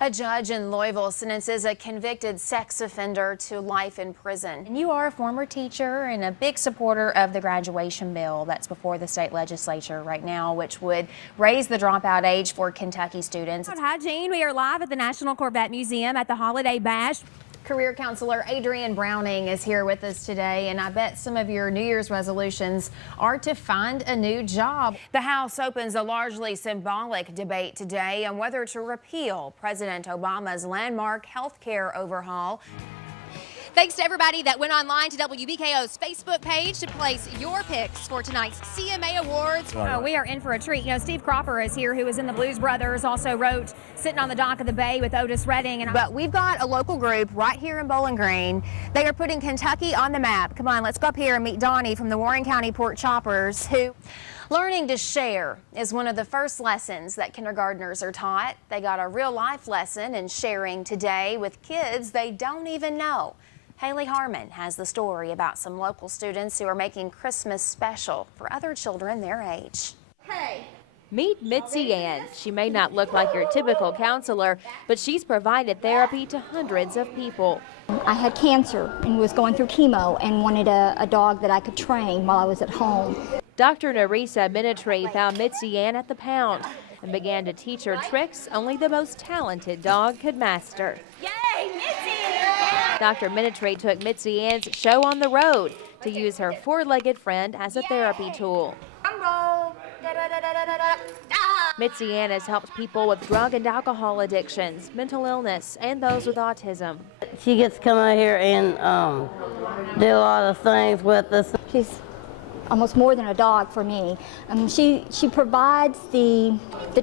A judge in Louisville sentences a convicted sex offender to life in prison. And you are a former teacher and a big supporter of the graduation bill that's before the state legislature right now, which would raise the dropout age for Kentucky students. Hi, Jean. We are live at the National Corvette Museum at the Holiday Bash. Career counselor Adrienne Browning is here with us today, and I bet some of your New Year's resolutions are to find a new job. The House opens a largely symbolic debate today on whether to repeal President Obama's landmark health care overhaul. Thanks to everybody that went online to WBKO's Facebook page to place your picks for tonight's CMA Awards. We are in for a treat. You know, Steve Cropper is here, who is in the Blues Brothers, also wrote Sitting on the Dock of the Bay with Otis Redding. But we've got a local group right here in Bowling Green. They are putting Kentucky on the map. Come on, let's go up here and meet Donnie from the Warren County Pork Choppers, who learning to share is one of the first lessons that kindergartners are taught. They got a real life lesson in sharing today with kids they don't even know. Haley Harmon has the story about some local students who are making Christmas special for other children their age. Hey. Meet Mitzi Ann. She may not look like your typical counselor, but she's provided therapy to hundreds of people. I had cancer and was going through chemo and wanted a dog that I could train while I was at home. Dr. Narisa Minitree found Mitzi Ann at the pound and began to teach her tricks only the most talented dog could master. Yay, Mitzi! Dr. Minitree took Mitzi Ann's show on the road to use her four-legged friend as a therapy tool. Mitzi Ann has helped people with drug and alcohol addictions, mental illness, and those with autism. She gets to come out here and do a lot of things with us. She's almost more than a dog for me. She provides the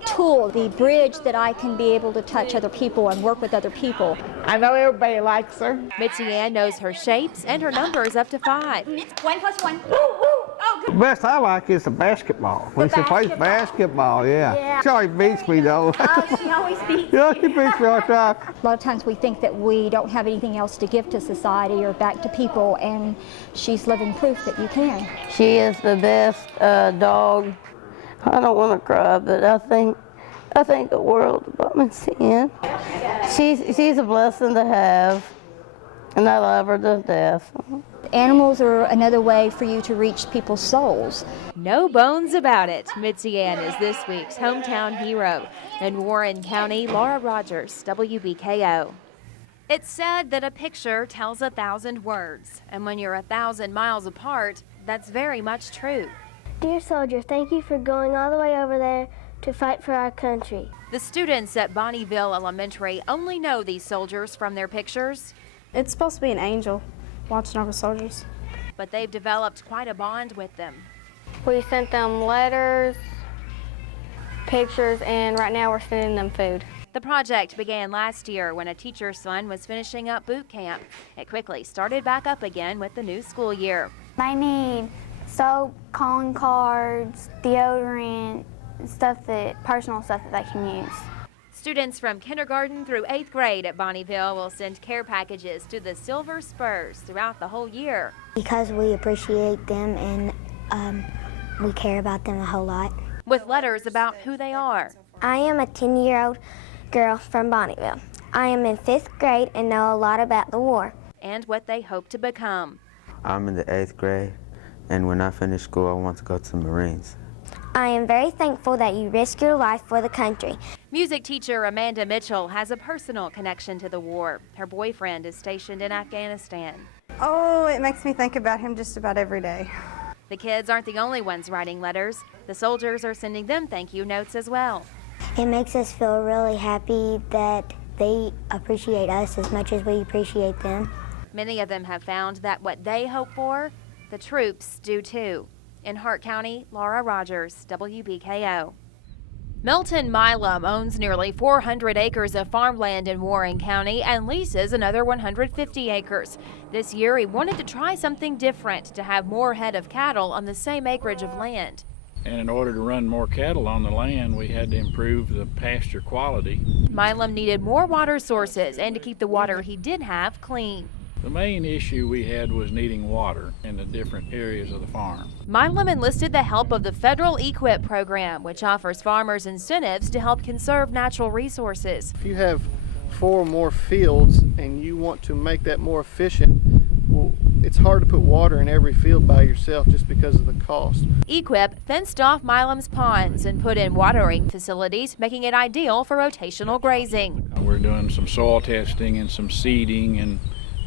tool, the bridge that I can be able to touch other people and work with other people. I know everybody likes her. Mitzi Ann knows her shapes and her numbers up to 5. 1 + 1. The best I like is the basketball. When she plays basketball, yeah. She always beats me, though. Oh, she always beats Yeah, she beats me all the time. A lot of times we think that we don't have anything else to give to society or back to people, and she's living proof that you can. She is the best dog. I don't want to cry, but I think the world about Miss Ann. She's a blessing to have, and I love her to death. Animals are another way for you to reach people's souls. No bones about it. Mitzi Ann is this week's hometown hero. In Warren County, Laura Rogers, WBKO. It's said that a picture tells 1,000 words, and when you're 1,000 miles apart, that's very much true. Dear soldier, thank you for going all the way over there to fight for our country. The students at Bonnieville Elementary only know these soldiers from their pictures. It's supposed to be an angel watching over soldiers. But they've developed quite a bond with them. We sent them letters, pictures, and right now we're sending them food. The project began last year when a teacher's son was finishing up boot camp. It quickly started back up again with the new school year. I need soap, calling cards, deodorant, personal stuff that I can use. Students from kindergarten through 8th grade at Bonnieville will send care packages to the Silver Spurs throughout the whole year. Because we appreciate them and we care about them a whole lot. With letters about who they are. I am a 10-year-old girl from Bonnieville. I am in 5th grade and know a lot about the war. And what they hope to become. I'm in the 8th grade, and when I finish school, I want to go to the Marines. I am very thankful that you risked your life for the country. Music teacher Amanda Mitchell has a personal connection to the war. Her boyfriend is stationed in Afghanistan. Oh, it makes me think about him just about every day. The kids aren't the only ones writing letters. The soldiers are sending them thank you notes as well. It makes us feel really happy that they appreciate us as much as we appreciate them. Many of them have found that what they hope for, the troops do too. In Hart County, Laura Rogers, WBKO. Milton Milam owns nearly 400 acres of farmland in Warren County and leases another 150 acres. This year, he wanted to try something different to have more head of cattle on the same acreage of land. And in order to run more cattle on the land, we had to improve the pasture quality. Milam needed more water sources and to keep the water he did have clean. The main issue we had was needing water in the different areas of the farm. Milam enlisted the help of the federal EQIP program, which offers farmers incentives to help conserve natural resources. If you have 4 more fields and you want to make that more efficient, well, it's hard to put water in every field by yourself just because of the cost. EQIP fenced off Milam's ponds and put in watering facilities, making it ideal for rotational grazing. We're doing some soil testing and some seeding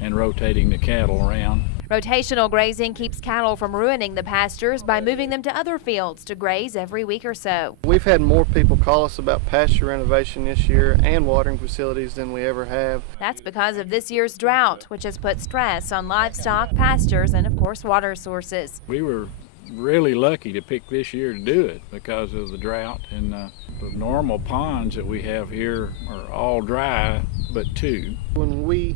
and rotating the cattle around. Rotational grazing keeps cattle from ruining the pastures by moving them to other fields to graze every week or so. We've had more people call us about pasture renovation this year and watering facilities than we ever have. That's because of this year's drought, which has put stress on livestock, pastures, and of course water sources. We were really lucky to pick this year to do it because of the drought, and the normal ponds that we have here are all dry but 2. When we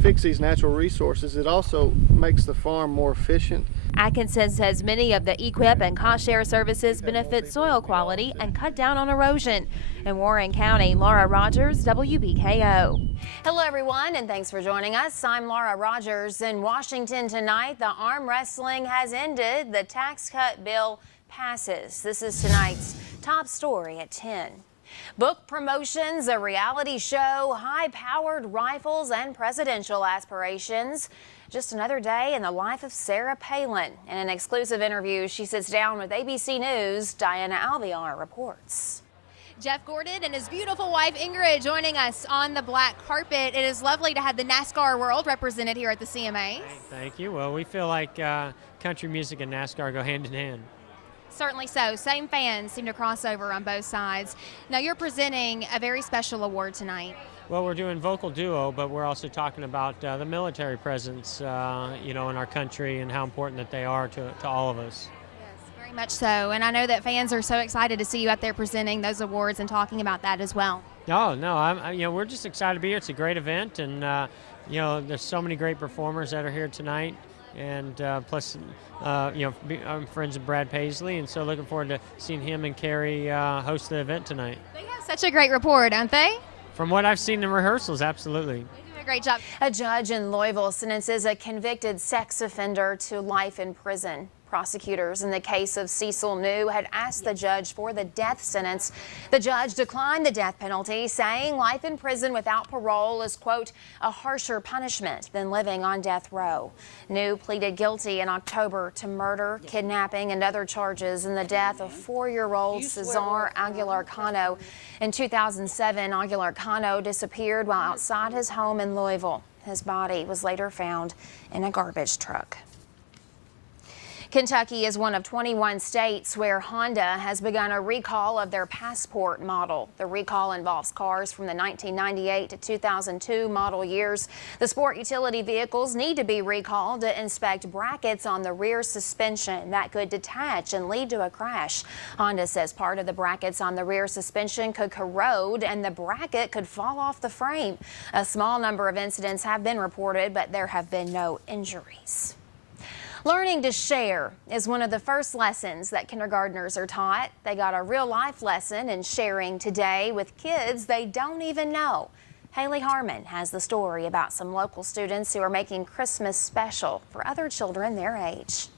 fix these natural resources, it also makes the farm more efficient. Atkinson says many of the EQIP and cost share services benefit soil quality and cut down on erosion. In Warren County, Laura Rogers, WBKO. Hello, everyone, and thanks for joining us. I'm Laura Rogers. In Washington tonight, the arm wrestling has ended. The tax cut bill passes. This is tonight's top story at 10. Book promotions, a reality show, high-powered rifles, and presidential aspirations. Just another day in the life of Sarah Palin. In an exclusive interview, she sits down with ABC News' Diana Alvear reports. Jeff Gordon and his beautiful wife Ingrid joining us on the black carpet. It is lovely to have the NASCAR world represented here at the CMA. Thank you. Well, we feel like country music and NASCAR go hand in hand. Certainly so. Same fans seem to cross over on both sides. Now you're presenting a very special award tonight. Well, we're doing vocal duo, but we're also talking about the military presence, in our country and how important that they are to all of us. Yes, very much so. And I know that fans are so excited to see you out there presenting those awards and talking about that as well. Oh no, we're just excited to be here. It's a great event, and there's so many great performers that are here tonight. And plus, I'm friends with Brad Paisley, and so looking forward to seeing him and Carrie host the event tonight. They have such a great rapport, don't they? From what I've seen in rehearsals, absolutely. They do a great job. A judge in Louisville sentences a convicted sex offender to life in prison. Prosecutors in the case of Cecil New had asked the judge for the death sentence. The judge declined the death penalty, saying life in prison without parole is, quote, a harsher punishment than living on death row. New pleaded guilty in October to murder, kidnapping, and other charges in the death of 4-year-old Cesar Aguilar Cano. In 2007, Aguilar Cano disappeared while outside his home in Louisville. His body was later found in a garbage truck. Kentucky is one of 21 states where Honda has begun a recall of their Passport model. The recall involves cars from the 1998 to 2002 model years. The sport utility vehicles need to be recalled to inspect brackets on the rear suspension that could detach and lead to a crash. Honda says part of the brackets on the rear suspension could corrode and the bracket could fall off the frame. A small number of incidents have been reported, but there have been no injuries. Learning to share is one of the first lessons that kindergartners are taught. They got a real-life lesson in sharing today with kids they don't even know. Haley Harmon has the story about some local students who are making Christmas special for other children their age.